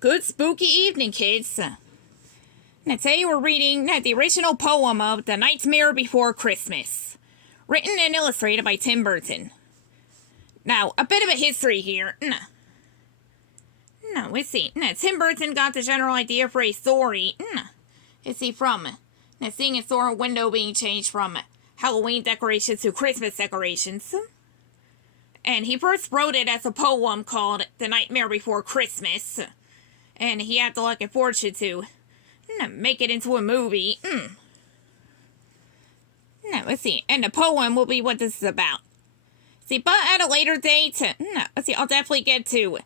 Good spooky evening, kids. Today we're reading the original poem of The Nightmare Before Christmas, written and illustrated by Tim Burton. Now, a bit of a history here. Let's see. Tim Burton got the general idea for a story. Let's see, from seeing a store window being changed from Halloween decorations to Christmas decorations. And he first wrote it as a poem called The Nightmare Before Christmas. And he had the luck and fortune to make it into a movie. Let's see. And the poem will be what this is about. See, but at a later date, let's see, I'll definitely get to,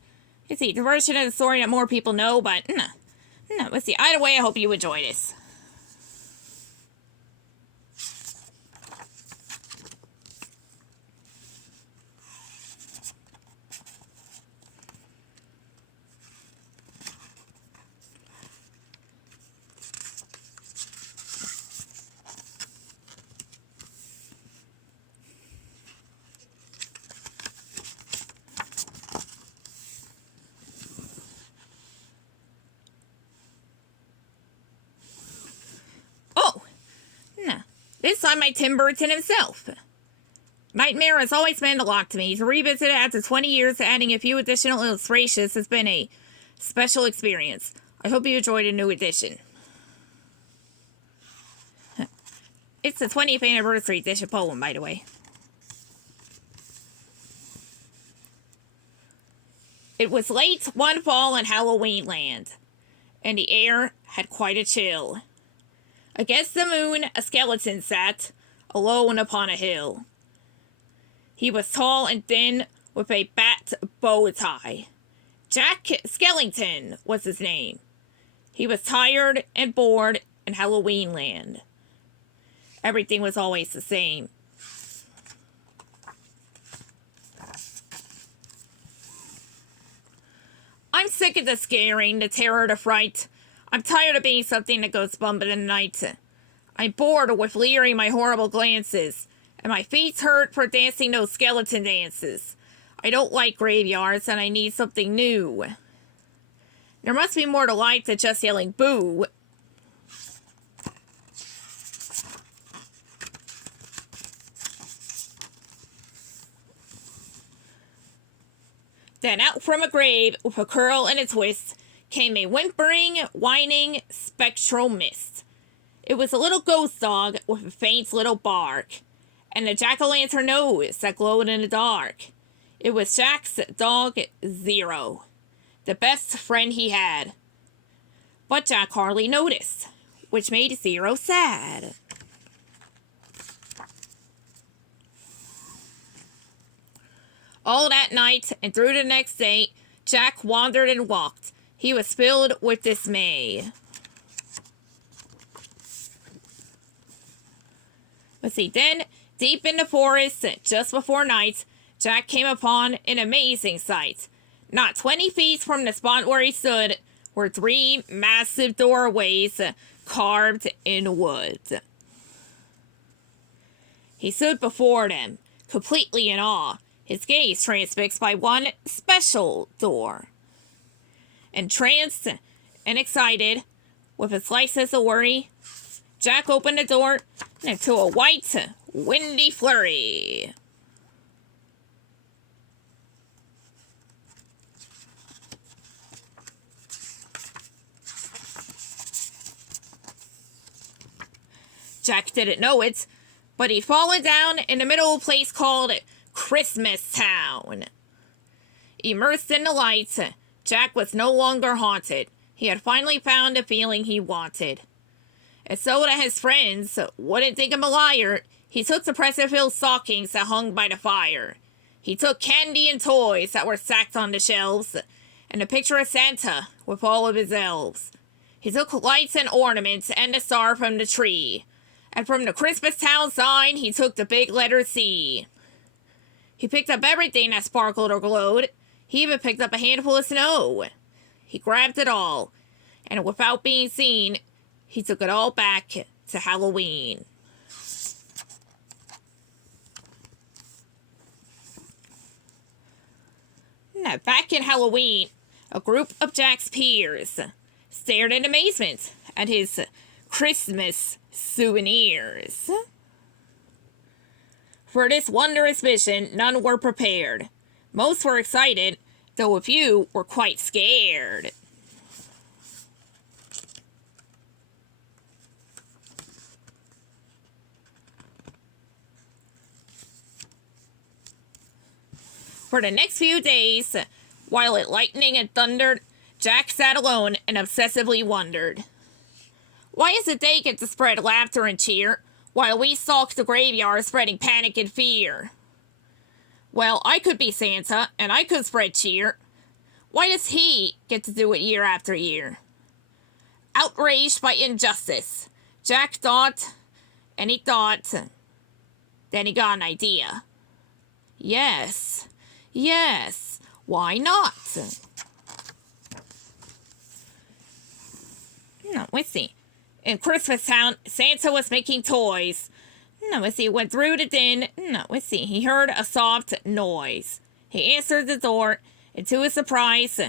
let's see, the version of the story that more people know, but, let's see, either way, I hope you enjoy this. This time by Tim Burton himself. Nightmare has always meant a lot to me. To revisit it after 20 years, adding a few additional illustrations has been a special experience. I hope you enjoyed a new edition. It's the 20th anniversary edition poem, by the way. It was late one fall in Halloween land, and the air had quite a chill. Against the moon, a skeleton sat, alone upon a hill. He was tall and thin, with a bat bow tie. Jack Skellington was his name. He was tired and bored in Halloween land. Everything was always the same. I'm sick of the scaring, the terror, the fright. I'm tired of being something that goes bump in the night. I'm bored with leering my horrible glances, and my feet hurt for dancing those skeleton dances. I don't like graveyards, and I need something new. There must be more to life than just yelling boo. Then out from a grave, with a curl and a twist, came a whimpering, whining, spectral mist. It was a little ghost dog with a faint little bark, and a jack-o'-lantern nose that glowed in the dark. It was Jack's dog, Zero, the best friend he had. But Jack hardly noticed, which made Zero sad. All that night and through the next day, Jack wandered and walked. He was filled with dismay. Let's see, then, deep in the forest, just before night, Jack came upon an amazing sight. Not 20 feet from the spot where he stood were 3 massive doorways carved in wood. He stood before them, completely in awe, his gaze transfixed by one special door. Entranced and excited, with his license of worry, Jack opened the door into a white, windy flurry. Jack didn't know it, but he'd fallen down in the middle of a place called Christmas Town. Immersed in the lights, Jack was no longer haunted. He had finally found the feeling he wanted. And so that his friends wouldn't think him a liar, he took the present-filled stockings that hung by the fire. He took candy and toys that were stacked on the shelves, and a picture of Santa with all of his elves. He took lights and ornaments and the star from the tree. And from the Christmas Town sign, he took the big letter C. He picked up everything that sparkled or glowed. He even picked up a handful of snow. He grabbed it all, and without being seen, he took it all back to Halloween. Now, back in Halloween, A group of Jack's peers stared in amazement at his Christmas souvenirs. For this wondrous vision, none were prepared. Most were excited, though a few were quite scared. For the next few days, while it lightened and thundered, Jack sat alone and obsessively wondered. Why is it they get to spread laughter and cheer, while we stalk the graveyard spreading panic and fear? Well, I could be Santa, and I could spread cheer. Why does he get to do it year after year? Outraged by injustice, Jack thought, and he thought. Then he got an idea. Yes, why not? No, let's see. In Christmas Town, Santa was making toys. No, let's see. Went through the din. No, let's see. He heard a soft noise. He answered the door, and to his surprise,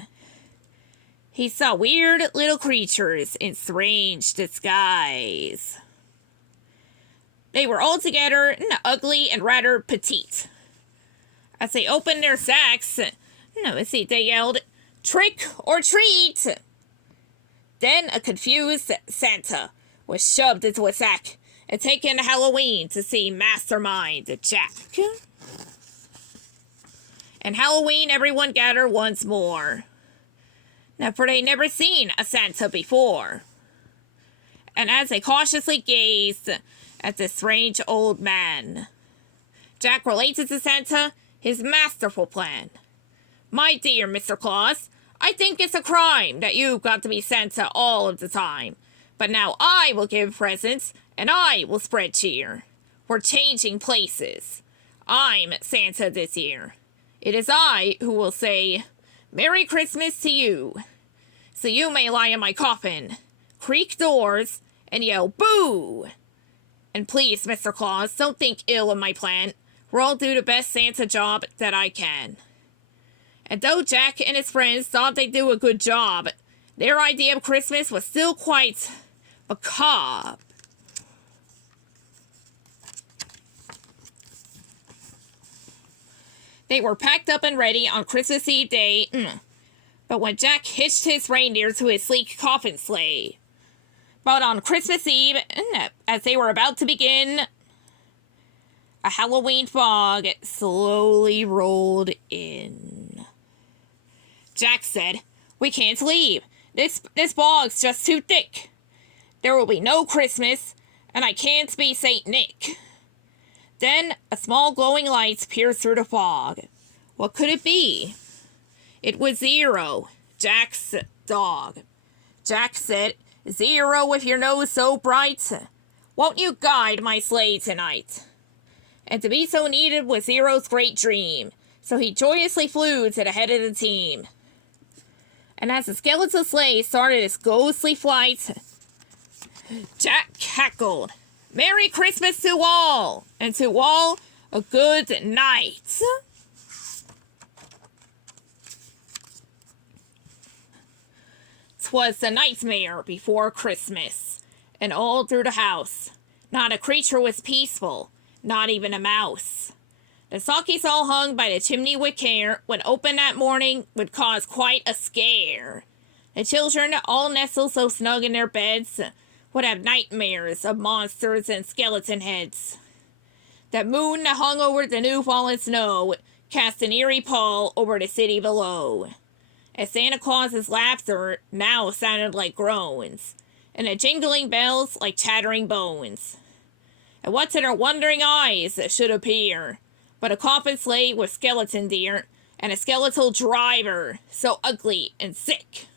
he saw weird little creatures in strange disguise. They were altogether ugly and rather petite. As they opened their sacks, no, let's see, they yelled, "Trick or treat!" Then a confused Santa was shoved into a sack and taken to Halloween to see Mastermind Jack. And Halloween, everyone gathered once more. Now, for they never seen a Santa before. And as they cautiously gazed at the strange old man, Jack related to Santa his masterful plan. "My dear Mr. Claus, I think it's a crime that you've got to be Santa all of the time. But now I will give presents, and I will spread cheer. We're changing places. I'm Santa this year. It is I who will say, 'Merry Christmas to you.' So you may lie in my coffin, creak doors, and yell, 'Boo!' And please, Mr. Claus, don't think ill of my plan. I'll do the best Santa job that I can." And though Jack and his friends thought they'd do a good job, their idea of Christmas was still quite macabre. They were packed up and ready on Christmas Eve day, but when Jack hitched his reindeer to his sleek coffin sleigh. But on Christmas Eve, as they were about to begin, a Halloween fog slowly rolled in. Jack said, "We can't leave. This fog's just too thick. There will be no Christmas, and I can't be Saint Nick." Then a small glowing light pierced through the fog. What could it be? It was Zero, Jack's dog. Jack said, "Zero, with your nose so bright, won't you guide my sleigh tonight?" And to be so needed was Zero's great dream, so he joyously flew to the head of the team. And as the skeletal sleigh started its ghostly flight, Jack cackled, "Merry Christmas to all, and to all a good night." "'Twas the nightmare before Christmas, and all through the house, not a creature was peaceful, not even a mouse. The stockies all hung by the chimney with care, when opened that morning, would cause quite a scare. The children, all nestled so snug in their beds, would have nightmares of monsters and skeleton heads. The moon that hung over the new fallen snow cast an eerie pall over the city below, as Santa Claus's laughter now sounded like groans, and the jingling bells like chattering bones. And what to their wondering eyes should appear but a coffin sleigh with skeleton deer, and a skeletal driver so ugly and sick?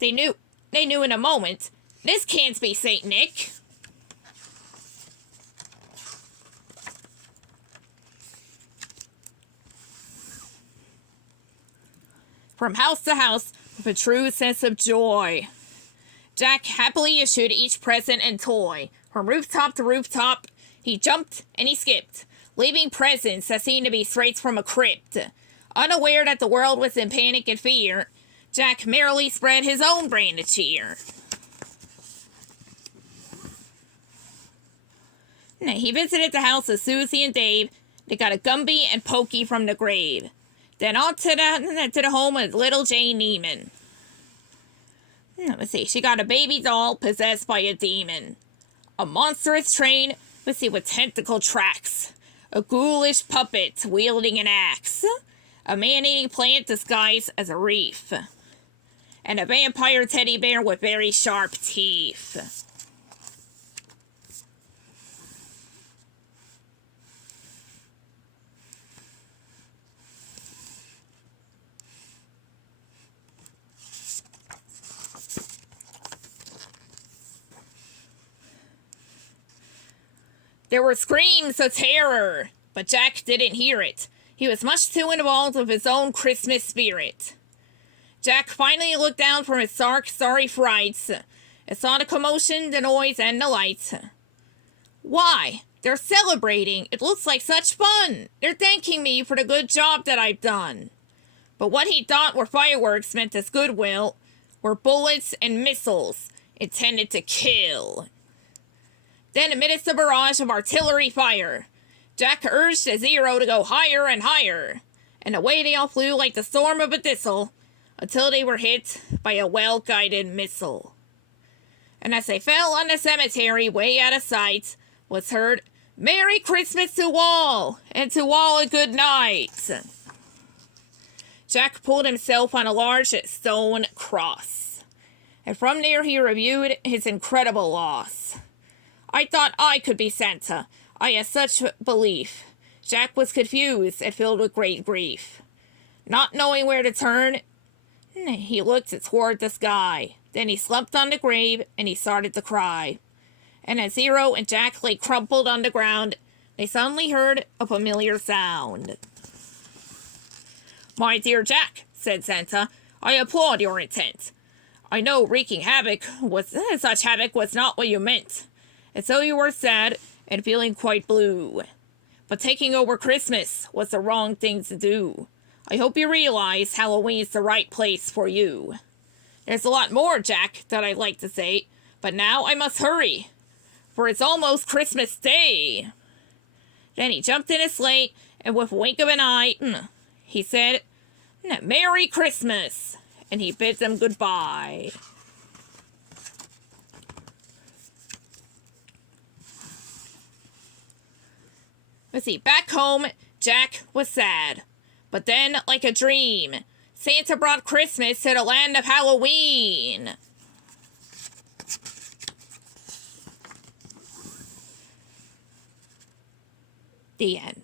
They knew in a moment, this can't be Saint Nick. From house to house, with a true sense of joy, Jack happily issued each present and toy. From rooftop to rooftop, he jumped and he skipped, leaving presents that seemed to be straight from a crypt. Unaware that the world was in panic and fear, Jack merrily spread his own brand of cheer. He visited the house of Susie and Dave. They got a Gumby and Pokey from the grave. Then on to the home of little Jane Neiman. Let's see, she got a baby doll possessed by a demon. A monstrous train, with tentacle tracks. A ghoulish puppet wielding an axe. A man-eating plant disguised as a reef. And a vampire teddy bear with very sharp teeth. There were screams of terror, but Jack didn't hear it. He was much too involved with his own Christmas spirit. Jack finally looked down from his sorry frights and saw the commotion, the noise, and the lights. Why? They're celebrating. It looks like such fun. They're thanking me for the good job that I've done. But what he thought were fireworks meant as goodwill were bullets and missiles intended to kill. Then, amidst a barrage of artillery fire, Jack urged the Zero to go higher and higher, and away they all flew like the storm of a thistle, until they were hit by a well-guided missile. And as they fell on the cemetery way out of sight, was heard, "Merry Christmas to all, and to all a good night." Jack pulled himself on a large stone cross, and from there he reviewed his incredible loss. I thought I could be Santa. I had such belief. Jack was confused and filled with great grief. Not knowing where to turn, he looked toward the sky. Then he slumped on the grave and he started to cry. And as Zero and Jack lay crumpled on the ground, they suddenly heard a familiar sound. "My dear Jack," said Santa, "I applaud your intent. I know wreaking such havoc was not what you meant. And so you were sad and feeling quite blue. But taking over Christmas was the wrong thing to do. I hope you realize Halloween's the right place for you. There's a lot more, Jack, that I'd like to say, but now I must hurry, for it's almost Christmas Day." Then he jumped in his sleigh, and with a wink of an eye, he said, "Merry Christmas," and he bid them goodbye. Let's see, back home, Jack was sad. But then, like a dream, Santa brought Christmas to the land of Halloween. The end.